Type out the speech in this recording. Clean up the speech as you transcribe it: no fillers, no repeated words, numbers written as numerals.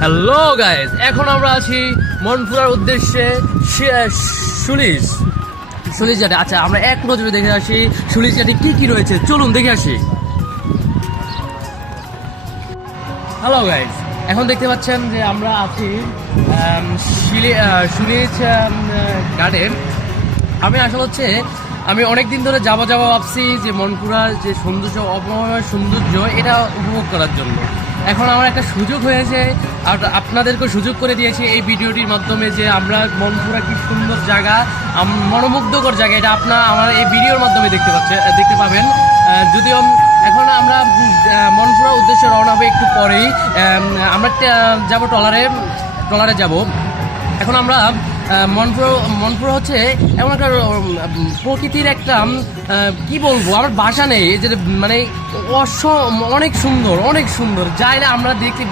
Hello guys, এখন আমরা আছি মনপুরার উদ্দেশ্যে সুলিশ ঘাটে। আচ্ছা, আমরা এক নজরে দেখে আসি সুলিশ ঘাটে কি কি রয়েছে, চলুন দেখে আসি। হ্যালো গাইস, এখন দেখতে পাচ্ছেন যে আমরা আছি সুলিশ ঘাটে। আমি আসলে আমি অনেকদিন ধরে যাবো ভাবছি যে মনপুরার যে সৌন্দর্য, অপরময় সৌন্দর্য, এটা উপভোগ করার জন্য। এখন আমার একটা সুযোগ হয়েছে, আর আপনাদেরকে সুযোগ করে দিয়েছি এই ভিডিওটির মাধ্যমে যে আমরা মনপুরা কি সুন্দর জায়গা, মনোমুগ্ধকর জায়গা, এটা আমার এই ভিডিওর মাধ্যমে দেখতে পাবেন। যদিও এখন আমরা মনপুরার উদ্দেশ্যে রওনা হবে একটু পরেই। আমরা যাব ট্রলারে যাব। এখন আমরা মনপুরা হচ্ছে এমন একটা প্রকৃতির একটা কি বলবো, আমার ভাষা নেই, যে মানে অনেক সুন্দর, অনেক সুন্দর জায়গা আমরা দেখতে